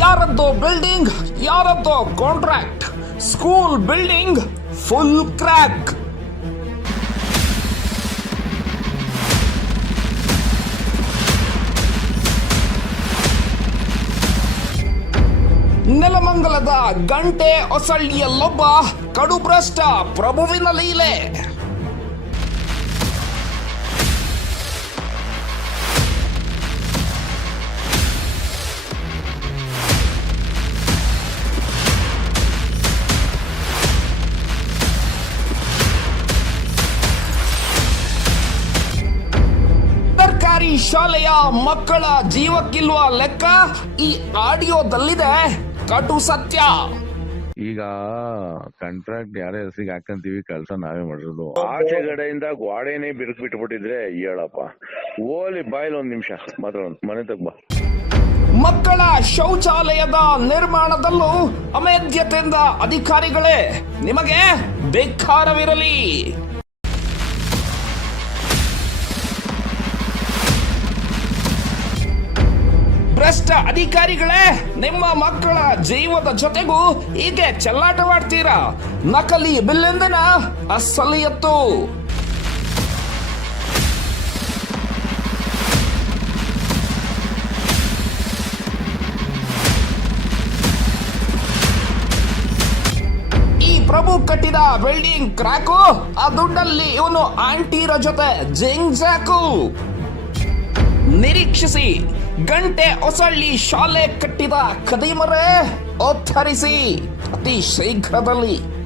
ಯಾರದ್ದೋ building ಯಾರದ್ದೋ contract school building full crack ನೆಲಮಂಗಲದ ಗಂಟೆ ಹೊಸಳ್ಳಿಯಲ್ಲೊಬ್ಬ ಕಡುಭ್ರಷ್ಟ ಪ್ರಭುವಿನ ಲೀಲೆ. ಶಾಲೆಯ ಮಕ್ಕಳ ಜೀವಕ್ಕಿಲ್ವ ಲೆಕ್ಕ ಈ ಆಡಿಯೋದಲ್ಲಿದೆ. ಕಟು ಸತ್ಯ. ಈಗ ಕಾಂಟ್ರಾಕ್ಟ್ ಯಾರ ಹೆಸರಿಗೆ ಹಾಕಂತೀವಿ ಕೆಲಸ ನಾವೇ ಮಾಡಿರೋದು. ಆಚೆ ಕಡೆಯಿಂದ ಗೋಡೆನೇ ಬಿರುಕು ಬಿಟ್ಬಿಟ್ಟಿದ್ರೆ ಹೇಳಪ್ಪ. ಓಲಿ ಬಾಯ್ಲ್ ಒಂದ್ ನಿಮಿಷ ಮಾತ್ರ ಮನೆ ತಗ ಬಾ. ಮಕ್ಕಳ ಶೌಚಾಲಯದ ನಿರ್ಮಾಣದಲ್ಲೂ ಅಮೇಧ್ಯತೆಯಿಂದ ಅಧಿಕಾರಿಗಳೇ ನಿಮಗೆ ಧಿಕ್ಕಾರವಿರಲಿ ಭ್ರಷ್ಟ ಅಧಿಕಾರಿಗಳೇ, ನಿಮ್ಮ ಮಕ್ಕಳ ಜೀವದ ಜೊತೆಗೂ ಹೀಗೆ ಚೆಲ್ಲಾಟವಾಡ್ತೀರಾ? ನಕಲಿ ಬಿಲ್ಲೆಂದನ? ಅಸಲಿಯತ್ತು ಪ್ರಭು ಕಟ್ಟಿದ ಬಿಲ್ಡಿಂಗ್ ಕ್ರಾಕು ಆ ದುಡ್ಡಲ್ಲಿ ಇವನು ಆಂಟಿರ ಜೊತೆ ಜಿಂಗ್ ಜಾಕು ನಿರೀಕ್ಷಿಸಿ. ಗಂಟೆ ಒಸಳ್ಳಿ ಶಾಲೆ ಕಟ್ಟಿದ ಕದೀಮರೇ ಒತ್ತರಿಸಿ. ಅತಿ ಶೀಘ್ರದಲ್ಲಿ